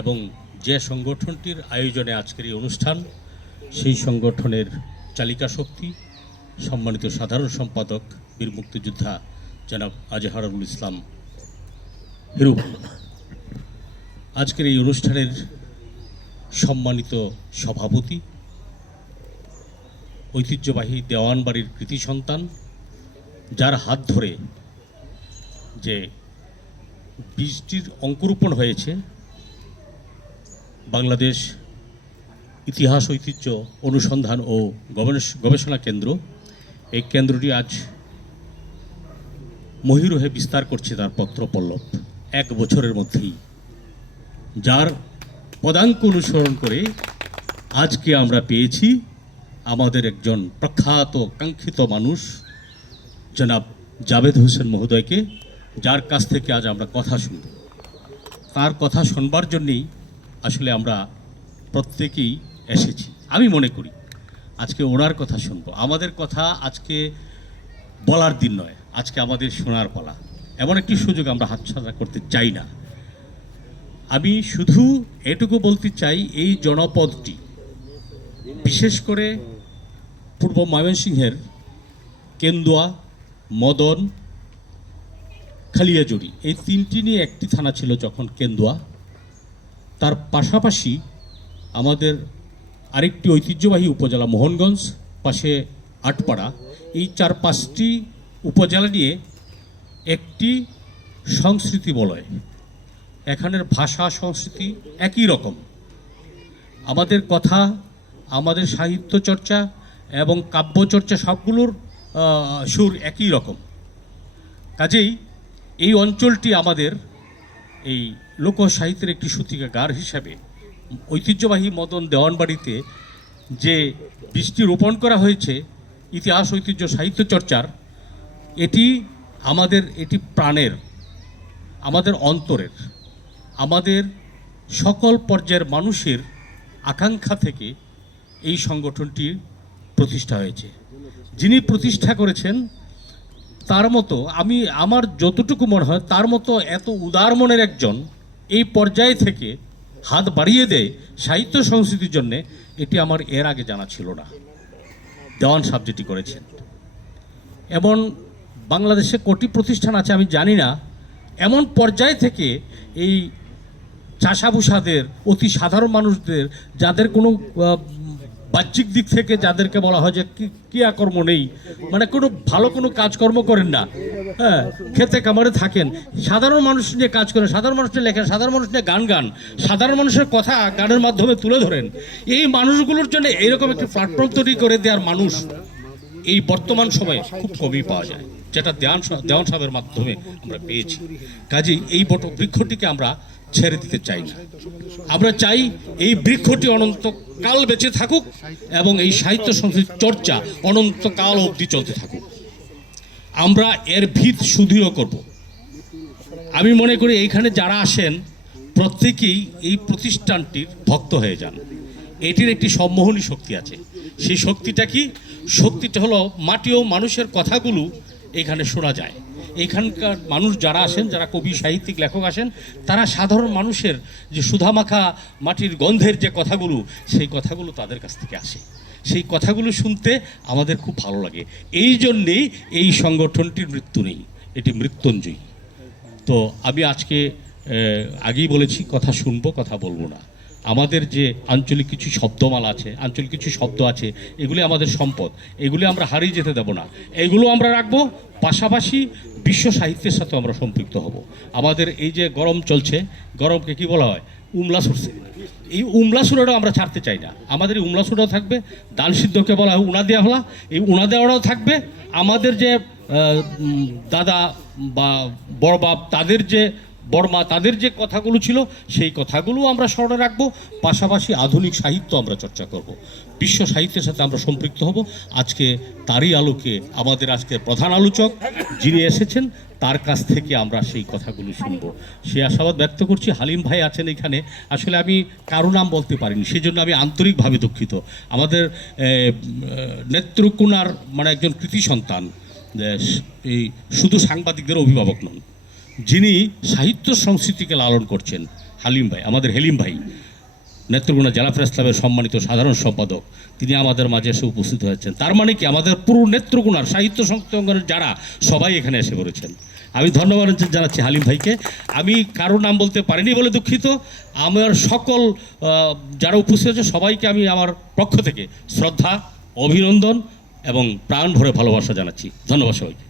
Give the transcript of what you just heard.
এবং যে সংগঠনটির আয়োজনে আজকের এই অনুষ্ঠান, সেই সংগঠনের চালিকা শক্তি সম্মানিত সাধারণ সম্পাদক বীর মুক্তিযোদ্ধা জনাব আজহারুল ইসলাম হিরু। আজকের এই অনুষ্ঠানের সম্মানিত সভাপতি, ঐতিহ্যবাহী দেওয়ানবাড়ির কৃতি সন্তান, যার হাত ধরে যে বীজটির অঙ্কুরোপণ হয়েছে বাংলাদেশ ইতিহাস ঐতিহ্য অনুসন্ধান ও গবেষণা কেন্দ্র, এই কেন্দ্রটি আজ মহীরুহে বিস্তার করছে তার পত্রপল্লব 1 বছরের মধ্যেই, যার পদাঙ্ক অনুসরণ করে আজকে আমরা পেয়েছি আমাদের একজন প্রখ্যাত কাঙ্ক্ষিত মানুষ জনাব জাভেদ হোসেন মহোদয়কে, যার কাছ থেকে আজ আমরা কথা শুনব। তার কথা শুনবার জন্যেই আসলে আমরা প্রত্যেকেই এসেছি। আমি মনে করি আজকে ওনার কথা শুনব। আমাদের কথা আজকে বলার দিন নয়, আজকে আমাদের শোনার পালা। এমন একটি সুযোগ আমরা হাতছাড়া করতে চাই না। আমি শুধু এটুকু বলতে চাই, এই জনপদটি বিশেষ করে পূর্ব ময়মনসিংহের কেন্দুয়া, মদন, খালিয়াজুড়ি, এই 3টি নিয়ে একটি থানা ছিল যখন কেন্দুয়া। তার পাশাপাশি আমাদের আরেকটি ঐতিহ্যবাহী উপজেলা মোহনগঞ্জ, পাশে আটপাড়া, এই 4-5টি উপজেলা নিয়ে একটি সংস্কৃতি বলয়। এখানের ভাষা সংস্কৃতি একই রকম, আমাদের কথা, আমাদের সাহিত্য চর্চা এবং কাব্য চর্চা সবগুলোর সুর একই রকম। কাজেই এই অঞ্চলটি আমাদের এই লোকসাহিত্যের একটি সূতিকাগার হিসাবে ঐতিহ্যবাহী মদন দেওয়ানবাড়িতে যে বীজটি রোপণ করা হয়েছে ইতিহাস ঐতিহ্য সাহিত্য চর্চার, এটি প্রাণের, আমাদের অন্তরের, আমাদের সকল পর্যায়ের মানুষের আকাঙ্ক্ষা থেকে এই সংগঠনটি প্রতিষ্ঠা হয়েছে। যিনি প্রতিষ্ঠা করেছেন তার মতো, আমার যতটুকু মনে হয় তার মতো এত উদার মনের একজন এই পর্যায়ে থেকে হাত বাড়িয়ে দেয় সাহিত্য সংস্কৃতির জন্যে, এটি আমার এর আগে জানা ছিল না। দেওয়ান সাহেব যেটি করেছেন, এমন বাংলাদেশে কোটি প্রতিষ্ঠান আছে আমি জানি না, এমন পর্যায় থেকে এই চাষাভুষাদের, অতি সাধারণ মানুষদের, যাদের কোনো বাহ্যিক দিক থেকে যাদেরকে বলা হয় যে ক্রিয়াকর্ম নেই, মানে কোনো ভালো কোনো কাজকর্ম করেন না, হ্যাঁ, খেতে কামারে থাকেন, সাধারণ মানুষ নিয়ে কাজ করেন, সাধারণ মানুষ নিয়ে লেখেন, সাধারণ মানুষ নিয়ে গান, সাধারণ মানুষের কথা গানের মাধ্যমে তুলে ধরেন। এই মানুষগুলোর জন্য এইরকম একটি প্ল্যাটফর্ম তৈরি করে দেওয়ার মানুষ এই বর্তমান সময়ে খুব কমই পাওয়া যায়, যেটা দেওয়ান সাহেবের মাধ্যমে আমরা পেয়েছি। কাজেই এই বৃক্ষটিকে আমরা ছেড়ে দিতে চাই না। আমরা চাই এই বৃক্ষটি অনন্তকাল বেঁচে থাকুক এবং এই সাহিত্য সংস্কৃতির চর্চা অনন্তকাল অবধি চলতে থাকুক। আমরা এর ভিত সুদৃঢ় করব। আমি মনে করি এইখানে যারা আসেন প্রত্যেকেই এই প্রতিষ্ঠানটির ভক্ত হয়ে যান। এটির একটি সম্মোহনী শক্তি আছে। সেই শক্তিটা কি? শক্তিটা হলো মাটি ও মানুষের কথাগুলো এখানে শোনা যায়। এখানকার মানুষ যারা আসেন, যারা কবি সাহিত্যিক লেখক আসেন, তারা সাধারণ মানুষের যে সুধামাখা মাটির গন্ধের যে কথাগুলো, সেই কথাগুলো তাদের কাছ থেকে আসে। সেই কথাগুলো শুনতে আমাদের খুব ভালো লাগে। এই জন্যেই এই সংগঠনটির মৃত্যু নেই, এটি মৃত্যুঞ্জয়ী। তো আমি আজকে আগেই বলেছি, কথা শুনবো, কথা বলবো না। আমাদের যে আঞ্চলিক কিছু শব্দমালা আছে, আঞ্চলিক কিছু শব্দ আছে, এগুলি আমাদের সম্পদ, এগুলি আমরা হারিয়ে যেতে দেব না, এগুলো আমরা রাখবো। পাশাপাশি বিশ্ব সাহিত্যের সাথে আমরা সম্পৃক্ত হব। আমাদের এই যে গরম চলছে, গরমকে কি বলা হয়? উমলা সুরছে। এই উমলা সুরাটাও আমরা ছাড়তে চাই না। আমাদের এই উমলা সুরাও থাকবে, দান সিদ্ধকে বলা হয় উনা দেওয়া হলা, এই উনা দেওয়াটাও থাকবে। আমাদের যে দাদা বা বড় বাপ, তাদের যে বড়মা, তাদের যে কথাগুলো ছিল, সেই কথাগুলো আমরা স্মরণে রাখবো। পাশাপাশি আধুনিক সাহিত্য আমরা চর্চা করব, বিশ্ব সাহিত্যের সাথে আমরা সম্পৃক্ত হব। আজকে তারই আলোকে আমাদের আজকে প্রধান আলোচক যিনি এসেছেন, তার কাছ থেকে আমরা সেই কথাগুলো শুনবো, সে আশাবাদ ব্যক্ত করছি। হালিম ভাই আছেন এখানে, আসলে আমি কারো নাম বলতে পারিনি, সেই জন্য আমি আন্তরিকভাবে দুঃখিত। আমাদের নেত্রকোনার মানে একজন কৃতি সন্তান, এই শুধু সাংবাদিকদের অভিভাবক নন, যিনি সাহিত্য সংস্কৃতিকে লালন করছেন, হালিম ভাই, আমাদের হেলিম ভাই, নেত্রকোনা জেলা প্রেস ক্লাবের সম্মানিত সাধারণ সম্পাদক, তিনি আমাদের মাঝে এসে উপস্থিত হয়েছেন। তার মানে কি আমাদের পুরো নেত্রকোনার সাহিত্য সংস্কৃতি অঙ্গনের যারা সবাই এখানে এসে পড়েছেন। আমি ধন্যবাদ জানাচ্ছি হালিম ভাইকে। আমি কারো নাম বলতে পারিনি বলে দুঃখিত। আমার সকল যারা উপস্থিত আছে সবাইকে আমি আমার পক্ষ থেকে শ্রদ্ধা, অভিনন্দন এবং প্রাণ ভরে ভালোবাসা জানাচ্ছি। ধন্যবাদ সবাইকে।